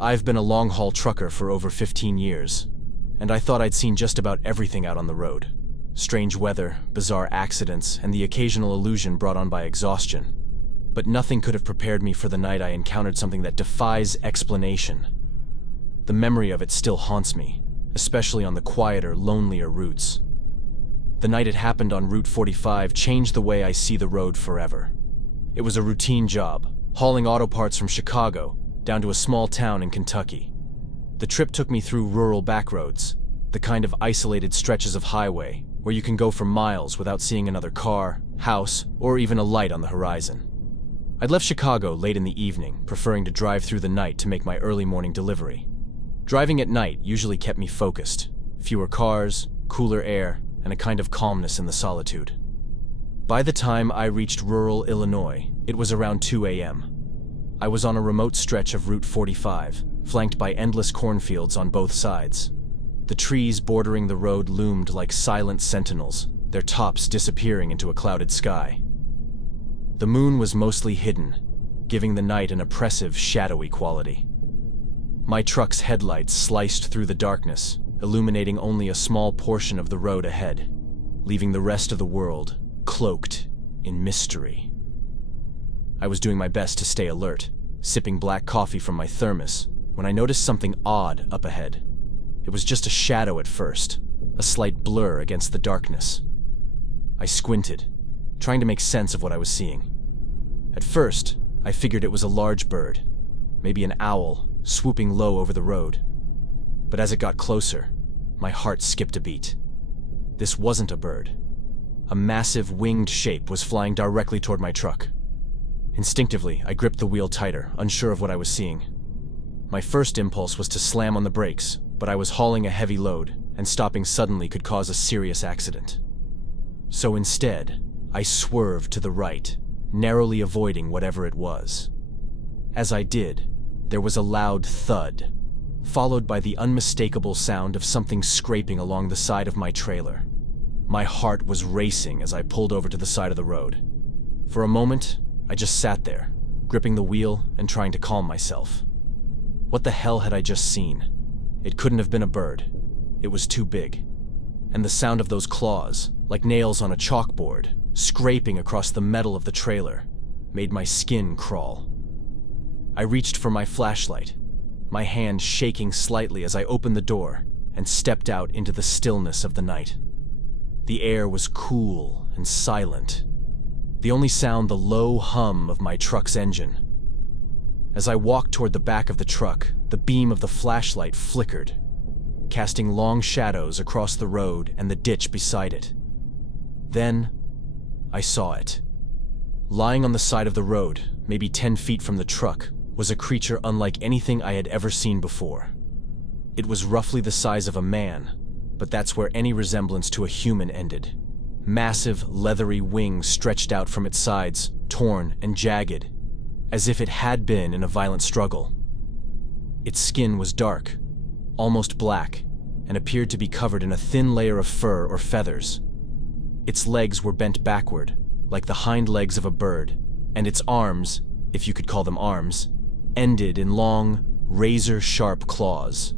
I've been a long-haul trucker for over 15 years, and I thought I'd seen just about everything out on the road. Strange weather, bizarre accidents, and the occasional illusion brought on by exhaustion. But nothing could have prepared me for the night I encountered something that defies explanation. The memory of it still haunts me, especially on the quieter, lonelier routes. The night it happened on Route 45 changed the way I see the road forever. It was a routine job, hauling auto parts from Chicago down to a small town in Kentucky. The trip took me through rural backroads, the kind of isolated stretches of highway where you can go for miles without seeing another car, house, or even a light on the horizon. I'd left Chicago late in the evening, preferring to drive through the night to make my early morning delivery. Driving at night usually kept me focused. Fewer cars, cooler air, and a kind of calmness in the solitude. By the time I reached rural Illinois, it was around 2 a.m. I was on a remote stretch of Route 45, flanked by endless cornfields on both sides. The trees bordering the road loomed like silent sentinels, their tops disappearing into a clouded sky. The moon was mostly hidden, giving the night an oppressive, shadowy quality. My truck's headlights sliced through the darkness, illuminating only a small portion of the road ahead, leaving the rest of the world cloaked in mystery. I was doing my best to stay alert, sipping black coffee from my thermos, when I noticed something odd up ahead. It was just a shadow at first, a slight blur against the darkness. I squinted, trying to make sense of what I was seeing. At first, I figured it was a large bird, maybe an owl, swooping low over the road. But as it got closer, my heart skipped a beat. This wasn't a bird. A massive winged shape was flying directly toward my truck. Instinctively, I gripped the wheel tighter, unsure of what I was seeing. My first impulse was to slam on the brakes, but I was hauling a heavy load, and stopping suddenly could cause a serious accident. So instead, I swerved to the right, narrowly avoiding whatever it was. As I did, there was a loud thud, followed by the unmistakable sound of something scraping along the side of my trailer. My heart was racing as I pulled over to the side of the road. For a moment, I just sat there, gripping the wheel and trying to calm myself. What the hell had I just seen? It couldn't have been a bird. It was too big. And the sound of those claws, like nails on a chalkboard, scraping across the metal of the trailer, made my skin crawl. I reached for my flashlight, my hand shaking slightly as I opened the door and stepped out into the stillness of the night. The air was cool and silent, the only sound the low hum of my truck's engine. As I walked toward the back of the truck, the beam of the flashlight flickered, casting long shadows across the road and the ditch beside it. Then, I saw it. Lying on the side of the road, maybe 10 feet from the truck, was a creature unlike anything I had ever seen before. It was roughly the size of a man, but that's where any resemblance to a human ended. Massive, leathery wings stretched out from its sides, torn and jagged, as if it had been in a violent struggle. Its skin was dark, almost black, and appeared to be covered in a thin layer of fur or feathers. Its legs were bent backward, like the hind legs of a bird, and its arms, if you could call them arms, ended in long, razor-sharp claws.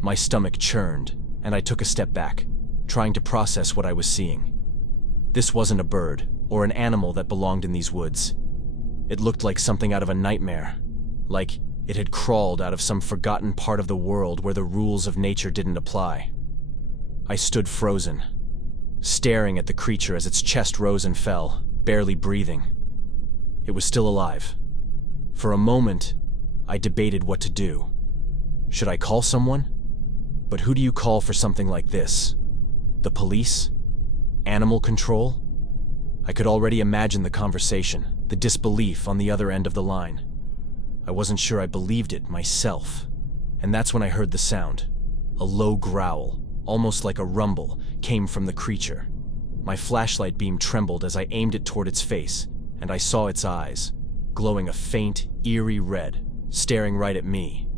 My stomach churned, and I took a step back, trying to process what I was seeing. This wasn't a bird, or an animal that belonged in these woods. It looked like something out of a nightmare, like it had crawled out of some forgotten part of the world where the rules of nature didn't apply. I stood frozen, staring at the creature as its chest rose and fell, barely breathing. It was still alive. For a moment, I debated what to do. Should I call someone? But who do you call for something like this? The police? Animal control? I could already imagine the conversation, the disbelief on the other end of the line. I wasn't sure I believed it myself. And that's when I heard the sound. A low growl, almost like a rumble, came from the creature. My flashlight beam trembled as I aimed it toward its face, and I saw its eyes, glowing a faint, eerie red, staring right at me.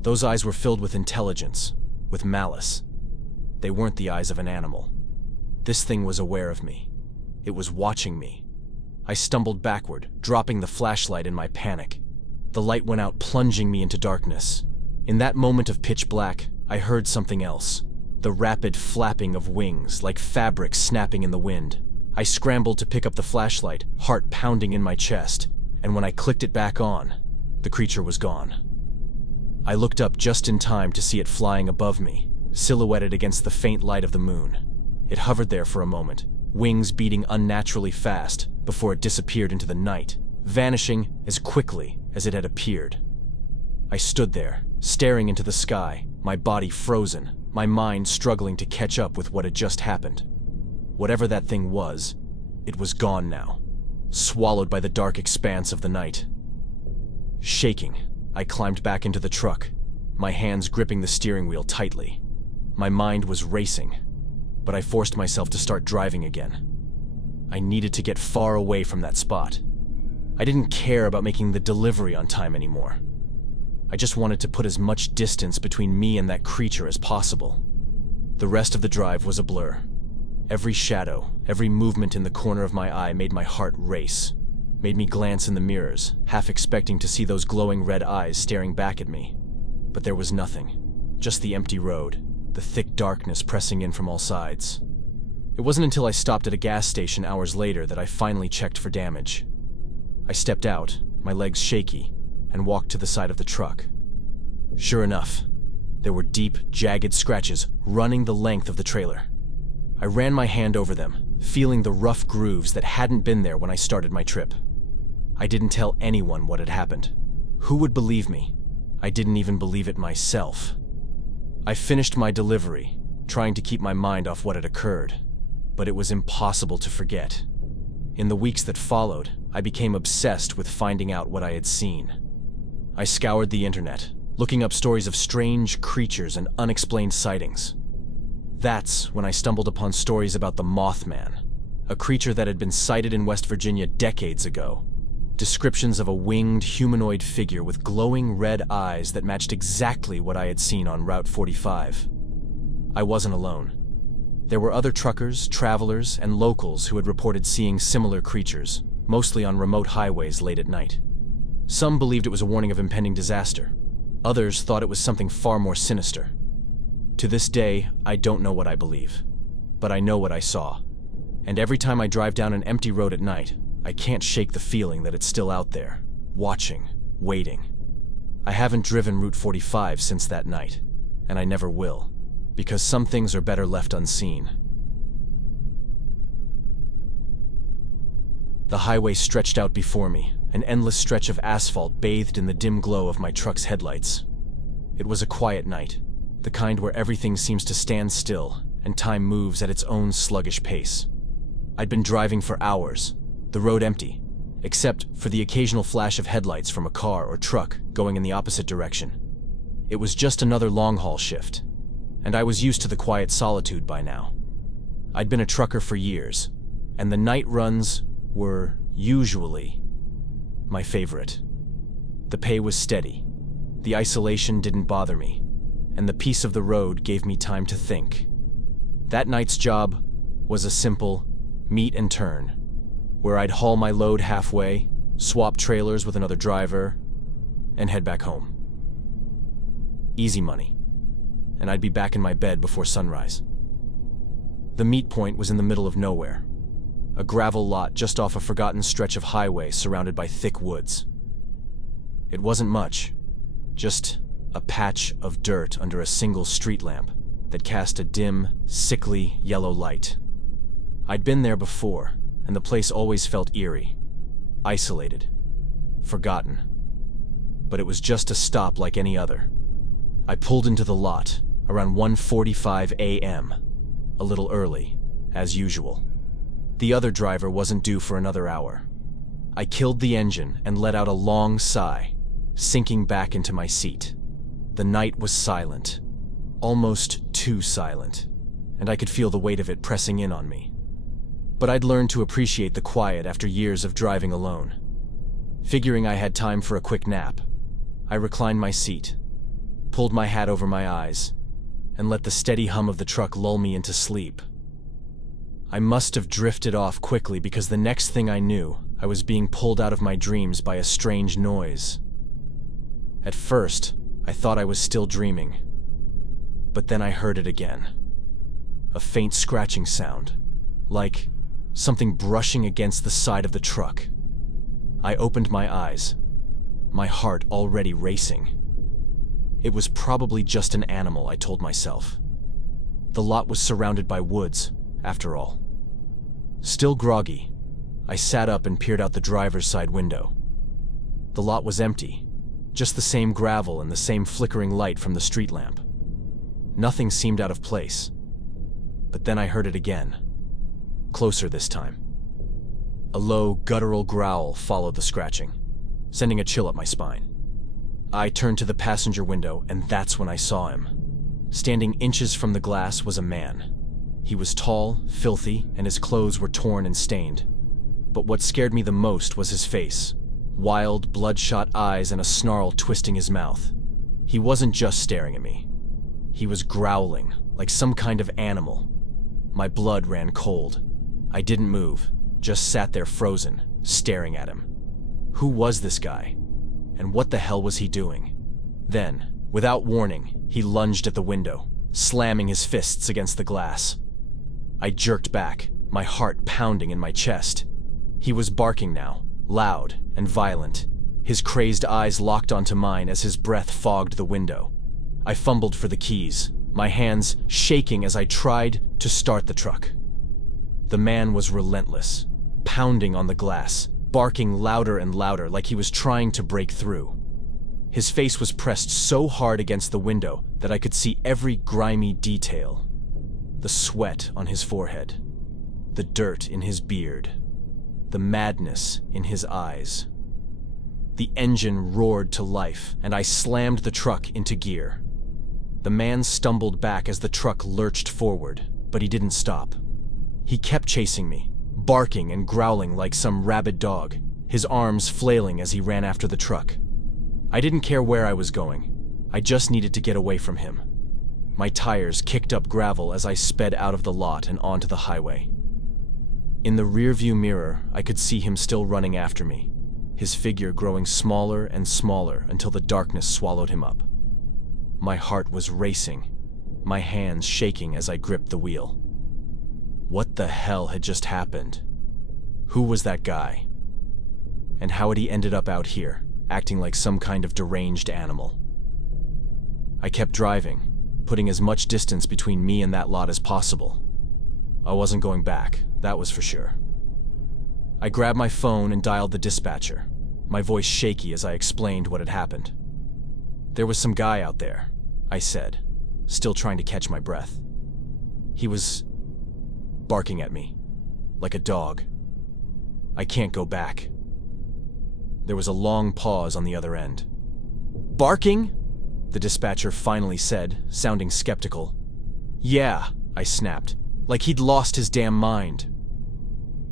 Those eyes were filled with intelligence, with malice. They weren't the eyes of an animal. This thing was aware of me. It was watching me. I stumbled backward, dropping the flashlight in my panic. The light went out, plunging me into darkness. In that moment of pitch black, I heard something else. The rapid flapping of wings, like fabric snapping in the wind. I scrambled to pick up the flashlight, heart pounding in my chest, and when I clicked it back on, the creature was gone. I looked up just in time to see it flying above me, silhouetted against the faint light of the moon. It hovered there for a moment, wings beating unnaturally fast, before it disappeared into the night, vanishing as quickly as it had appeared. I stood there, staring into the sky, my body frozen, my mind struggling to catch up with what had just happened. Whatever that thing was, it was gone now, swallowed by the dark expanse of the night. Shaking, I climbed back into the truck, my hands gripping the steering wheel tightly. My mind was racing, but I forced myself to start driving again. I needed to get far away from that spot. I didn't care about making the delivery on time anymore. I just wanted to put as much distance between me and that creature as possible. The rest of the drive was a blur. Every shadow, every movement in the corner of my eye made my heart race, made me glance in the mirrors, half expecting to see those glowing red eyes staring back at me. But there was nothing, just the empty road, the thick darkness pressing in from all sides. It wasn't until I stopped at a gas station hours later that I finally checked for damage. I stepped out, my legs shaky, and walked to the side of the truck. Sure enough, there were deep, jagged scratches running the length of the trailer. I ran my hand over them, feeling the rough grooves that hadn't been there when I started my trip. I didn't tell anyone what had happened. Who would believe me? I didn't even believe it myself. I finished my delivery, trying to keep my mind off what had occurred, but it was impossible to forget. In the weeks that followed, I became obsessed with finding out what I had seen. I scoured the internet, looking up stories of strange creatures and unexplained sightings. That's when I stumbled upon stories about the Mothman, a creature that had been sighted in West Virginia decades ago. Descriptions of a winged humanoid figure with glowing red eyes that matched exactly what I had seen on Route 45. I wasn't alone. There were other truckers, travelers, and locals who had reported seeing similar creatures, mostly on remote highways late at night. Some believed it was a warning of impending disaster. Others thought it was something far more sinister. To this day, I don't know what I believe, but I know what I saw. And every time I drive down an empty road at night, I can't shake the feeling that it's still out there, watching, waiting. I haven't driven Route 45 since that night, and I never will, because some things are better left unseen. The highway stretched out before me, an endless stretch of asphalt bathed in the dim glow of my truck's headlights. It was a quiet night, the kind where everything seems to stand still and time moves at its own sluggish pace. I'd been driving for hours, the road empty, except for the occasional flash of headlights from a car or truck going in the opposite direction. It was just another long-haul shift, and I was used to the quiet solitude by now. I'd been a trucker for years, and the night runs were usually my favorite. The pay was steady, the isolation didn't bother me, and the peace of the road gave me time to think. That night's job was a simple meet and turn, where I'd haul my load halfway, swap trailers with another driver, and head back home. Easy money, and I'd be back in my bed before sunrise. The meet point was in the middle of nowhere, a gravel lot just off a forgotten stretch of highway surrounded by thick woods. It wasn't much, just a patch of dirt under a single street lamp that cast a dim, sickly yellow light. I'd been there before, and the place always felt eerie, isolated, forgotten. But it was just a stop like any other. I pulled into the lot around 1:45 a.m., a little early, as usual. The other driver wasn't due for another hour. I killed the engine and let out a long sigh, sinking back into my seat. The night was silent, almost too silent, and I could feel the weight of it pressing in on me. But I'd learned to appreciate the quiet after years of driving alone. Figuring I had time for a quick nap, I reclined my seat, pulled my hat over my eyes, and let the steady hum of the truck lull me into sleep. I must have drifted off quickly because the next thing I knew, I was being pulled out of my dreams by a strange noise. At first, I thought I was still dreaming. But then I heard it again. A faint scratching sound, like something brushing against the side of the truck. I opened my eyes, my heart already racing. It was probably just an animal, I told myself. The lot was surrounded by woods, after all. Still groggy, I sat up and peered out the driver's side window. The lot was empty, just the same gravel and the same flickering light from the street lamp. Nothing seemed out of place. But then I heard it again, closer this time. A low, guttural growl followed the scratching, sending a chill up my spine. I turned to the passenger window, and that's when I saw him. Standing inches from the glass was a man. He was tall, filthy, and his clothes were torn and stained. But what scared me the most was his face. Wild, bloodshot eyes and a snarl twisting his mouth. He wasn't just staring at me. He was growling, like some kind of animal. My blood ran cold. I didn't move, just sat there frozen, staring at him. Who was this guy? And what the hell was he doing? Then, without warning, he lunged at the window, slamming his fists against the glass. I jerked back, my heart pounding in my chest. He was barking now, loud and violent. His crazed eyes locked onto mine as his breath fogged the window. I fumbled for the keys, my hands shaking as I tried to start the truck. The man was relentless, pounding on the glass, barking louder and louder like he was trying to break through. His face was pressed so hard against the window that I could see every grimy detail. The sweat on his forehead, the dirt in his beard, the madness in his eyes. The engine roared to life, and I slammed the truck into gear. The man stumbled back as the truck lurched forward, but he didn't stop. He kept chasing me, barking and growling like some rabid dog, his arms flailing as he ran after the truck. I didn't care where I was going. I just needed to get away from him. My tires kicked up gravel as I sped out of the lot and onto the highway. In the rearview mirror, I could see him still running after me, his figure growing smaller and smaller until the darkness swallowed him up. My heart was racing, my hands shaking as I gripped the wheel. What the hell had just happened? Who was that guy? And how had he ended up out here, acting like some kind of deranged animal? I kept driving, putting as much distance between me and that lot as possible. I wasn't going back, that was for sure. I grabbed my phone and dialed the dispatcher, my voice shaky as I explained what had happened. There was some guy out there, I said, still trying to catch my breath. He was barking at me, like a dog. I can't go back. There was a long pause on the other end. Barking? The dispatcher finally said, sounding skeptical. Yeah, I snapped, like he'd lost his damn mind.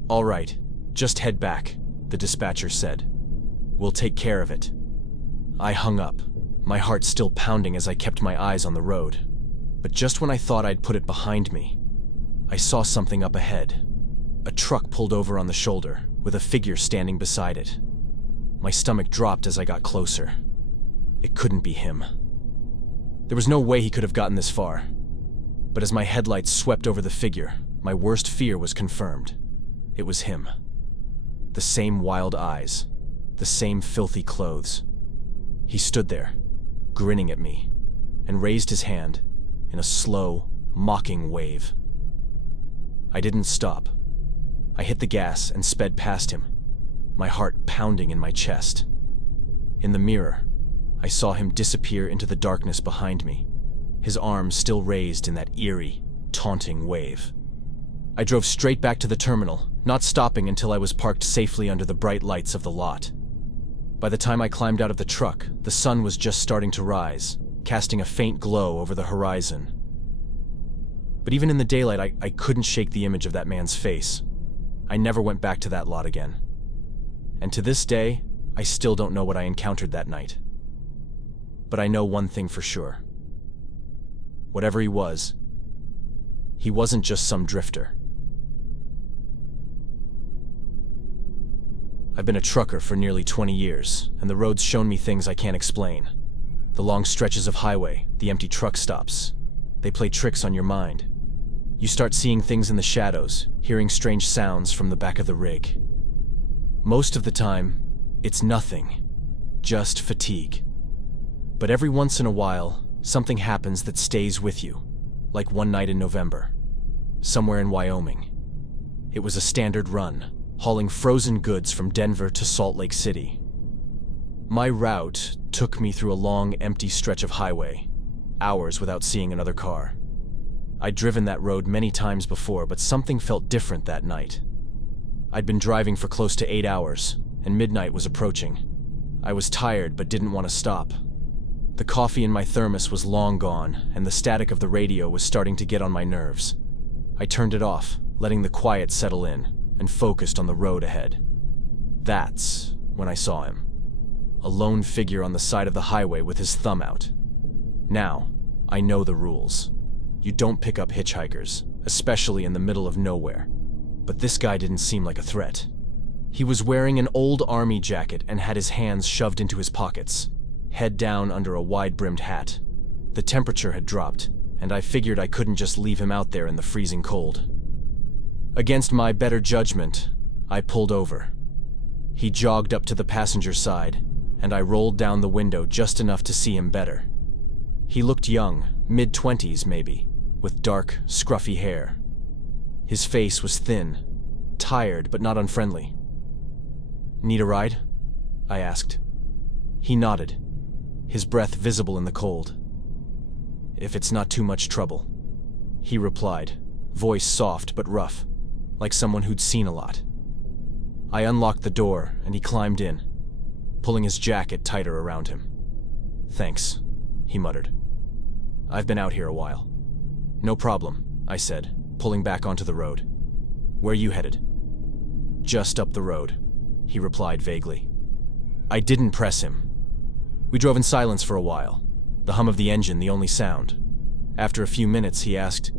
All right, just head back, the dispatcher said. We'll take care of it. I hung up, my heart still pounding as I kept my eyes on the road. But just when I thought I'd put it behind me, I saw something up ahead. A truck pulled over on the shoulder, with a figure standing beside it. My stomach dropped as I got closer. It couldn't be him. There was no way he could have gotten this far. But as my headlights swept over the figure, my worst fear was confirmed. It was him. The same wild eyes, the same filthy clothes. He stood there, grinning at me, and raised his hand in a slow, mocking wave. I didn't stop. I hit the gas and sped past him, my heart pounding in my chest. In the mirror, I saw him disappear into the darkness behind me, his arms still raised in that eerie, taunting wave. I drove straight back to the terminal, not stopping until I was parked safely under the bright lights of the lot. By the time I climbed out of the truck, the sun was just starting to rise, casting a faint glow over the horizon. But even in the daylight, I couldn't shake the image of that man's face. I never went back to that lot again. And to this day, I still don't know what I encountered that night. But I know one thing for sure. Whatever he wasn't just some drifter. I've been a trucker for nearly 20 years, and the road's shown me things I can't explain. The long stretches of highway, the empty truck stops. They play tricks on your mind. You start seeing things in the shadows, hearing strange sounds from the back of the rig. Most of the time, it's nothing, just fatigue. But every once in a while, something happens that stays with you, like one night in November, somewhere in Wyoming. It was a standard run, hauling frozen goods from Denver to Salt Lake City. My route took me through a long, empty stretch of highway, hours without seeing another car. I'd driven that road many times before, but something felt different that night. I'd been driving for close to 8 hours, and midnight was approaching. I was tired but didn't want to stop. The coffee in my thermos was long gone, and the static of the radio was starting to get on my nerves. I turned it off, letting the quiet settle in, and focused on the road ahead. That's when I saw him. A lone figure on the side of the highway with his thumb out. Now, I know the rules. You don't pick up hitchhikers, especially in the middle of nowhere. But this guy didn't seem like a threat. He was wearing an old army jacket and had his hands shoved into his pockets, head down under a wide-brimmed hat. The temperature had dropped, and I figured I couldn't just leave him out there in the freezing cold. Against my better judgment, I pulled over. He jogged up to the passenger side, and I rolled down the window just enough to see him better. He looked young, mid-20s maybe, with dark, scruffy hair. His face was thin, tired but not unfriendly. "Need a ride?" I asked. He nodded, his breath visible in the cold. "If it's not too much trouble," he replied, voice soft but rough, like someone who'd seen a lot. I unlocked the door and he climbed in, pulling his jacket tighter around him. "Thanks," he muttered. "I've been out here a while." "No problem," I said, pulling back onto the road. "Where you headed?" "Just up the road," he replied vaguely. I didn't press him. We drove in silence for a while, the hum of the engine the only sound. After a few minutes, he asked,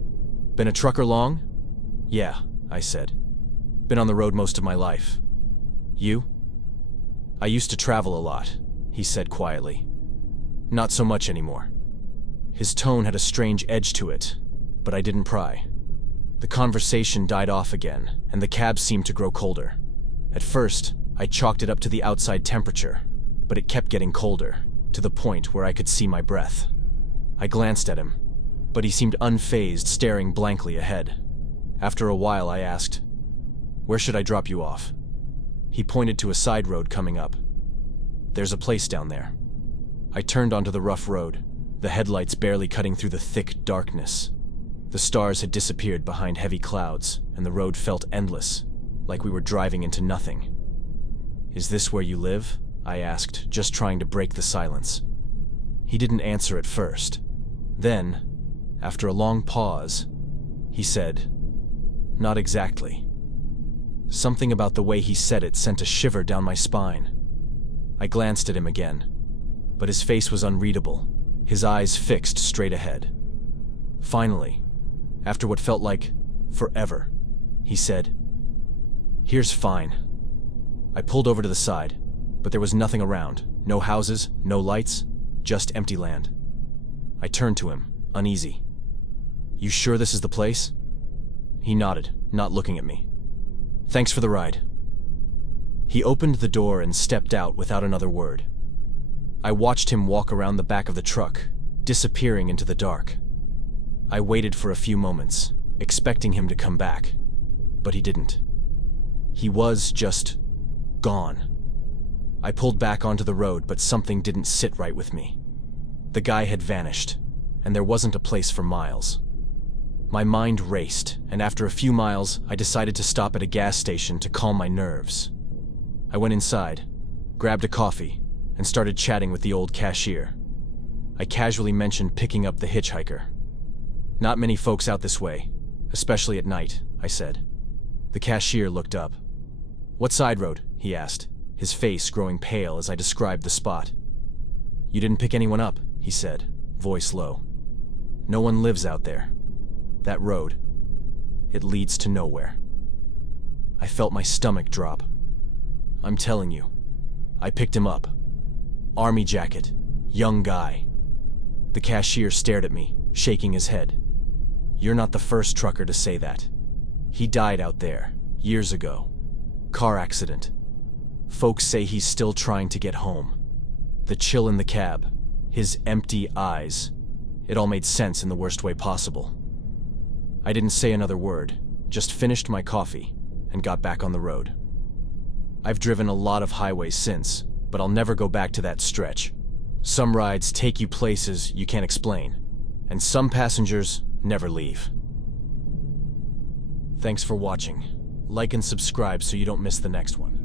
"Been a trucker long?" "Yeah," I said. "Been on the road most of my life." "You?" "I used to travel a lot," he said quietly. "Not so much anymore." His tone had a strange edge to it, but I didn't pry. The conversation died off again, and the cab seemed to grow colder. At first, I chalked it up to the outside temperature, but it kept getting colder, to the point where I could see my breath. I glanced at him, but he seemed unfazed, staring blankly ahead. After a while, I asked, "Where should I drop you off?" He pointed to a side road coming up. "There's a place down there." I turned onto the rough road, the headlights barely cutting through the thick darkness. The stars had disappeared behind heavy clouds, and the road felt endless, like we were driving into nothing. "Is this where you live?" I asked, just trying to break the silence. He didn't answer at first. Then, after a long pause, he said, "Not exactly." Something about the way he said it sent a shiver down my spine. I glanced at him again, but his face was unreadable, his eyes fixed straight ahead. Finally, after what felt like forever, he said, "Here's fine." I pulled over to the side, but there was nothing around. No houses, no lights, just empty land. I turned to him, uneasy. "You sure this is the place?" He nodded, not looking at me. "Thanks for the ride." He opened the door and stepped out without another word. I watched him walk around the back of the truck, disappearing into the dark. I waited for a few moments, expecting him to come back, but he didn't. He was just gone. I pulled back onto the road, but something didn't sit right with me. The guy had vanished, and there wasn't a place for miles. My mind raced, and after a few miles, I decided to stop at a gas station to calm my nerves. I went inside, grabbed a coffee, and started chatting with the old cashier. I casually mentioned picking up the hitchhiker. "Not many folks out this way, especially at night," I said. The cashier looked up. "What side road?" he asked, his face growing pale as I described the spot. "You didn't pick anyone up," he said, voice low. "No one lives out there. That road, it leads to nowhere." I felt my stomach drop. "I'm telling you, I picked him up. Army jacket, young guy, The cashier stared at me, shaking his head. "You're not the first trucker to say that. He died out there, years ago. Car accident. Folks say he's still trying to get home. The chill in the cab, his empty eyes. It all made sense in the worst way possible." I didn't say another word, just finished my coffee and got back on the road. I've driven a lot of highways since, but I'll never go back to that stretch. Some rides take you places you can't explain, and some passengers never leave. Thanks for watching. Like and subscribe so you don't miss the next one.